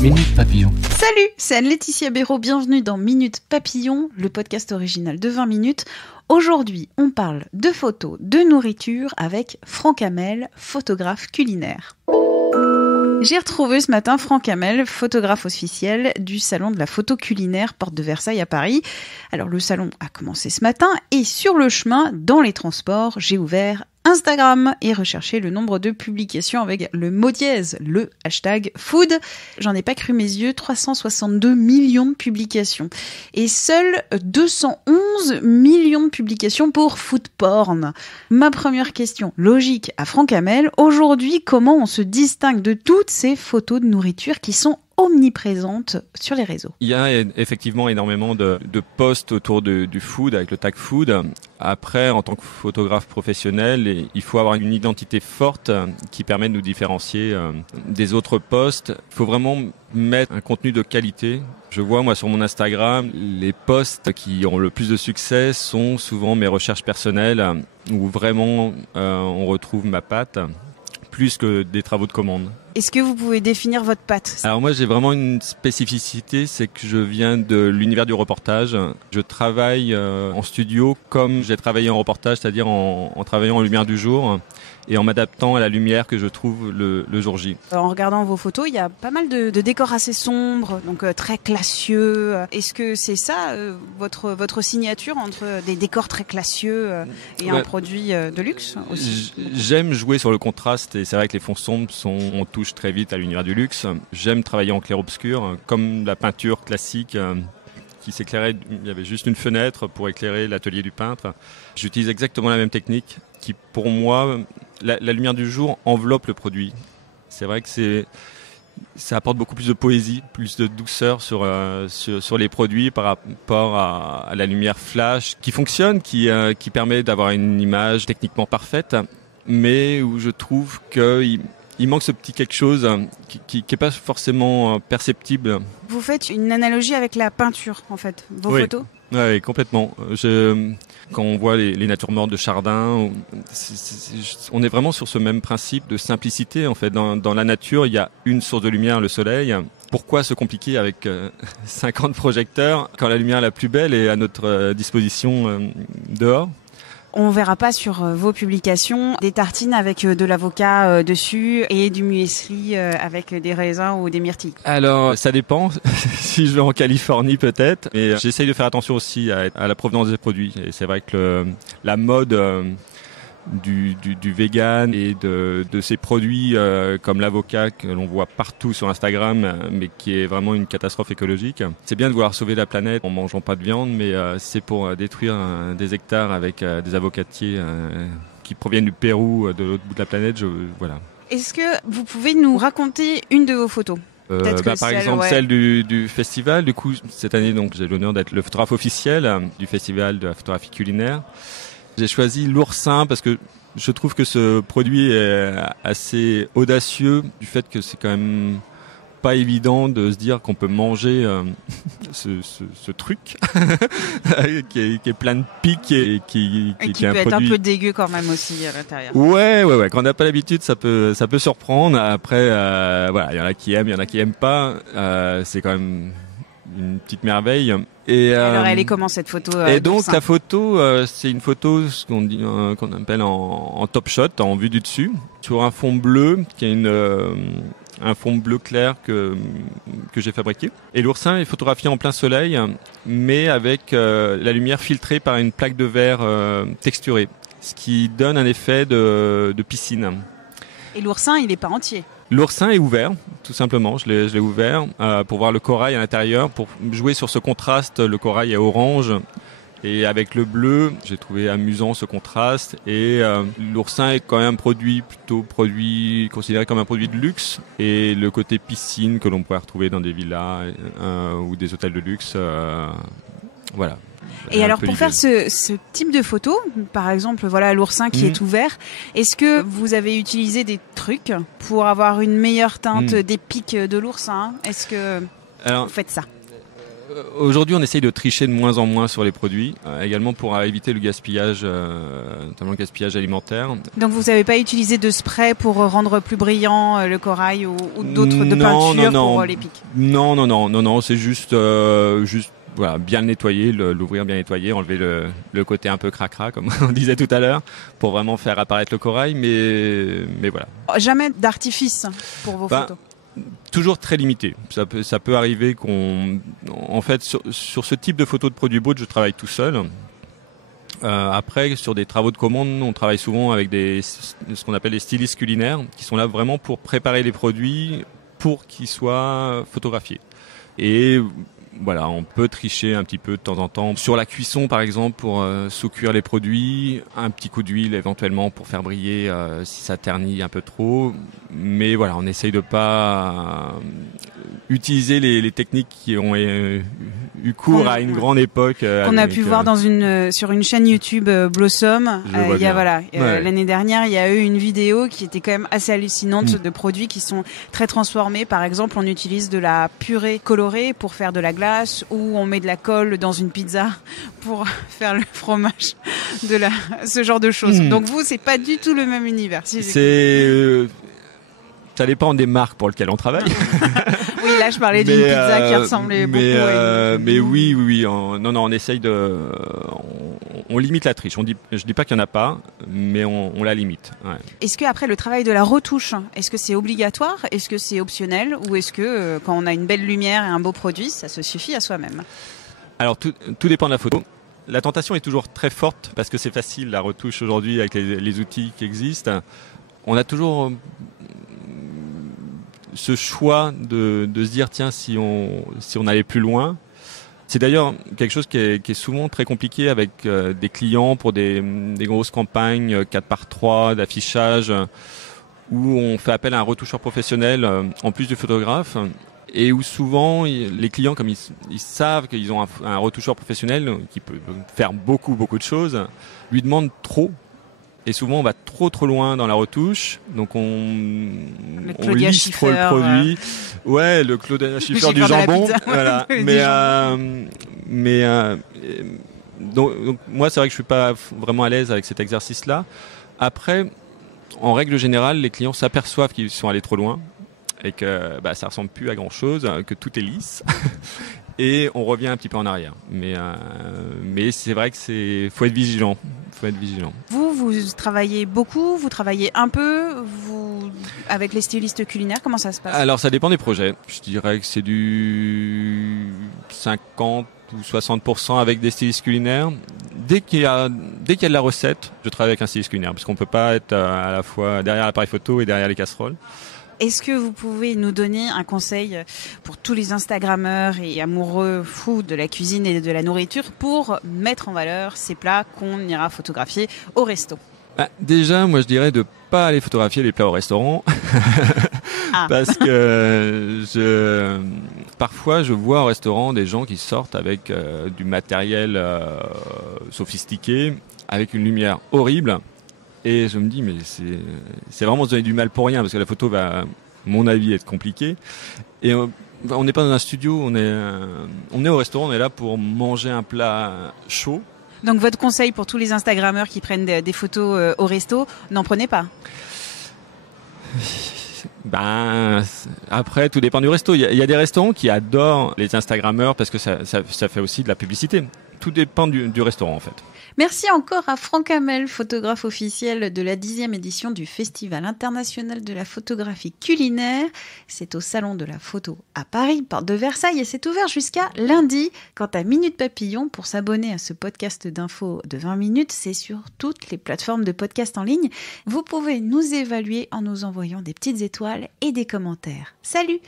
Minute Papillon. Salut, c'est Anne-Laetitia Béraud, bienvenue dans Minute Papillon, le podcast original de 20 minutes. Aujourd'hui, on parle de photos, de nourriture avec Franck Hamel, photographe culinaire. J'ai retrouvé ce matin Franck Hamel, photographe officiel du salon de la photo culinaire Porte de Versailles à Paris. Alors le salon a commencé ce matin et sur le chemin, dans les transports, j'ai ouvert Instagram et recherché le nombre de publications avec le mot dièse, le hashtag food. J'en ai pas cru mes yeux, 362 millions de publications. Et seuls 211 millions de publications pour food porn. Ma première question, logique à Franck Hamel, aujourd'hui, comment on se distingue de toutes ces photos de nourriture qui sont omniprésente sur les réseaux? Il y a effectivement énormément de posts autour du food avec le tag food. Après, en tant que photographe professionnel, il faut avoir une identité forte qui permet de nous différencier des autres posts. Il faut vraiment mettre un contenu de qualité. Je vois moi sur mon Instagram, les posts qui ont le plus de succès sont souvent mes recherches personnelles où vraiment on retrouve ma patte plus que des travaux de commande. Est-ce que vous pouvez définir votre patte? Alors moi j'ai vraiment une spécificité, c'est que je viens de l'univers du reportage. Je travaille en studio comme j'ai travaillé en reportage, c'est-à-dire en travaillant en lumière du jour et en m'adaptant à la lumière que je trouve le jour J. En regardant vos photos, il y a pas mal de décors assez sombres, donc très classieux. Est-ce que c'est ça votre signature entre des décors très classieux et un produit de luxe aussi? J'aime jouer sur le contraste et c'est vrai que les fonds sombres on touche très vite à l'univers du luxe. J'aime travailler en clair-obscur, comme la peinture classique qui s'éclairait. Il y avait juste une fenêtre pour éclairer l'atelier du peintre. J'utilise exactement la même technique qui, pour moi, la lumière du jour enveloppe le produit. C'est vrai que ça apporte beaucoup plus de poésie, plus de douceur sur les produits par rapport à la lumière flash qui fonctionne, qui permet d'avoir une image techniquement parfaite, mais où je trouve qu'il manque ce petit quelque chose qui n'est pas forcément perceptible. Vous faites une analogie avec la peinture, en fait, vos photos? Oui, complètement. Quand on voit les natures mortes de Chardin, on est vraiment sur ce même principe de simplicité. En fait, dans la nature, il y a une source de lumière, le soleil. Pourquoi se compliquer avec 50 projecteurs quand la lumière la plus belle est à notre disposition dehors? On verra pas sur vos publications des tartines avec de l'avocat dessus et du muesli avec des raisins ou des myrtilles. Alors, ça dépend. Si je vais en Californie, peut-être. Mais j'essaye de faire attention aussi à la provenance des produits. Et c'est vrai que la mode du vegan et de ces produits comme l'avocat que l'on voit partout sur Instagram, mais qui est vraiment une catastrophe écologique. C'est bien de vouloir sauver la planète en mangeant pas de viande, mais c'est pour détruire des hectares avec des avocatiers qui proviennent du Pérou, de l'autre bout de la planète. Voilà. Est-ce que vous pouvez nous raconter une de vos photos? Par exemple celle du festival. Du coup, cette année, donc, j'ai l'honneur d'être le photographe officiel du festival de la photographie culinaire. J'ai choisi l'oursin parce que je trouve que ce produit est assez audacieux du fait que c'est quand même pas évident de se dire qu'on peut manger ce truc qui est plein de pics et qui peut être un peu dégueu quand même aussi à l'intérieur. Ouais. Quand on n'a pas l'habitude, ça peut surprendre. Après, voilà, il y en a qui aiment, il y en a qui aiment pas. C'est quand même une petite merveille. Et alors elle est comment cette photo? Et donc la photo, c'est une photo qu'on appelle en top shot, en vue du dessus, sur un fond bleu qui est un fond bleu clair que j'ai fabriqué. Et l'oursin est photographié en plein soleil, mais avec la lumière filtrée par une plaque de verre texturée, ce qui donne un effet de piscine. Et l'oursin, il n'est pas entier? L'oursin est ouvert, tout simplement. Je l'ai ouvert pour voir le corail à l'intérieur, pour jouer sur ce contraste. Le corail est orange et avec le bleu, j'ai trouvé amusant ce contraste. Et l'oursin est quand même considéré comme un produit de luxe. Et le côté piscine que l'on pourrait retrouver dans des villas ou des hôtels de luxe, voilà. Et alors pour faire ce type de photo, par exemple voilà l'oursin qui est ouvert, est-ce que vous avez utilisé des trucs pour avoir une meilleure teinte des pics de l'oursin? Est-ce que vous faites ça? Aujourd'hui, on essaye de tricher de moins en moins sur les produits, également pour éviter le gaspillage, notamment le gaspillage alimentaire. Donc vous n'avez pas utilisé de spray pour rendre plus brillant le corail ou d'autres de peinture pour les pics? Non, c'est juste voilà, bien le nettoyer, l'ouvrir bien nettoyé, enlever le côté un peu cracra, comme on disait tout à l'heure, pour vraiment faire apparaître le corail, mais voilà. Jamais d'artifice pour vos photos? Toujours très limité. Ça peut arriver en fait, sur ce type de photos de produits beaux, je travaille tout seul. Après, sur des travaux de commande, on travaille souvent avec ce qu'on appelle les stylistes culinaires, qui sont là vraiment pour préparer les produits pour qu'ils soient photographiés. Et voilà, on peut tricher un petit peu de temps en temps. Sur la cuisson, par exemple, pour sous-cuire les produits, un petit coup d'huile éventuellement pour faire briller si ça ternit un peu trop. Mais voilà, on essaye de pas utiliser les techniques qui ont eu cours à une grande époque. Qu'on a pu voir sur une chaîne YouTube Blossom. L'année dernière, il y a eu une vidéo qui était quand même assez hallucinante de produits qui sont très transformés. Par exemple, on utilise de la purée colorée pour faire de la glace, ou on met de la colle dans une pizza pour faire le fromage, ce genre de choses. Donc vous, c'est pas du tout le même univers. Ça dépend des marques pour lesquelles on travaille. Oui, là, je parlais d'une pizza qui ressemblait beaucoup à une... Mais oui. On essaye on limite la triche. Je dis pas qu'il y en a pas, mais on la limite. Ouais. Est-ce qu'après le travail de la retouche, est-ce que c'est obligatoire? Est-ce que c'est optionnel? Ou est-ce que quand on a une belle lumière et un beau produit, ça se suffit à soi-même? Alors, tout dépend de la photo. La tentation est toujours très forte parce que c'est facile, la retouche aujourd'hui avec les outils qui existent. On a toujours ce choix de se dire tiens, si on allait plus loin. C'est d'ailleurs quelque chose qui est souvent très compliqué avec des clients pour des grosses campagnes 4x3 d'affichage où on fait appel à un retoucheur professionnel en plus du photographe, et où souvent les clients, comme ils savent qu'ils ont un retoucheur professionnel qui peut faire beaucoup de choses, lui demandent trop. Et souvent, on va trop loin dans la retouche. Donc, on lisse trop le produit. Ouais, le Claudia Schiffer du jambon. Voilà. Donc, moi, c'est vrai que je suis pas vraiment à l'aise avec cet exercice-là. Après, en règle générale, les clients s'aperçoivent qu'ils sont allés trop loin et que ça ressemble plus à grand-chose, que tout est lisse. Et on revient un petit peu en arrière. Mais c'est vrai que faut être vigilant. Vous travaillez beaucoup, vous travaillez un peu, avec les stylistes culinaires, comment ça se passe? Alors, ça dépend des projets. Je dirais que c'est du 50 ou 60% avec des stylistes culinaires. Dès qu'il y a de la recette, je travaille avec un styliste culinaire, parce qu'on peut pas être à la fois derrière l'appareil photo et derrière les casseroles. Est-ce que vous pouvez nous donner un conseil pour tous les Instagrammeurs et amoureux fous de la cuisine et de la nourriture pour mettre en valeur ces plats qu'on ira photographier au resto? Déjà, moi je dirais de pas aller photographier les plats au restaurant. Parce que parfois je vois au restaurant des gens qui sortent avec du matériel sophistiqué, avec une lumière horrible. Et je me dis, mais c'est vraiment se donner du mal pour rien, parce que la photo va, à mon avis, être compliquée. Et on n'est pas dans un studio, on est au restaurant, on est là pour manger un plat chaud. Donc votre conseil pour tous les Instagrammeurs qui prennent des photos au resto, n'en prenez pas? Après, tout dépend du resto. Il y a des restaurants qui adorent les Instagrammeurs parce que ça fait aussi de la publicité. Tout dépend du restaurant, en fait. Merci encore à Franck Hamel, photographe officiel de la 10e édition du Festival international de la photographie culinaire. C'est au Salon de la photo à Paris, porte de Versailles, et c'est ouvert jusqu'à lundi. Quant à Minute Papillon, pour s'abonner à ce podcast d'infos de 20 minutes, c'est sur toutes les plateformes de podcast en ligne. Vous pouvez nous évaluer en nous envoyant des petites étoiles et des commentaires. Salut!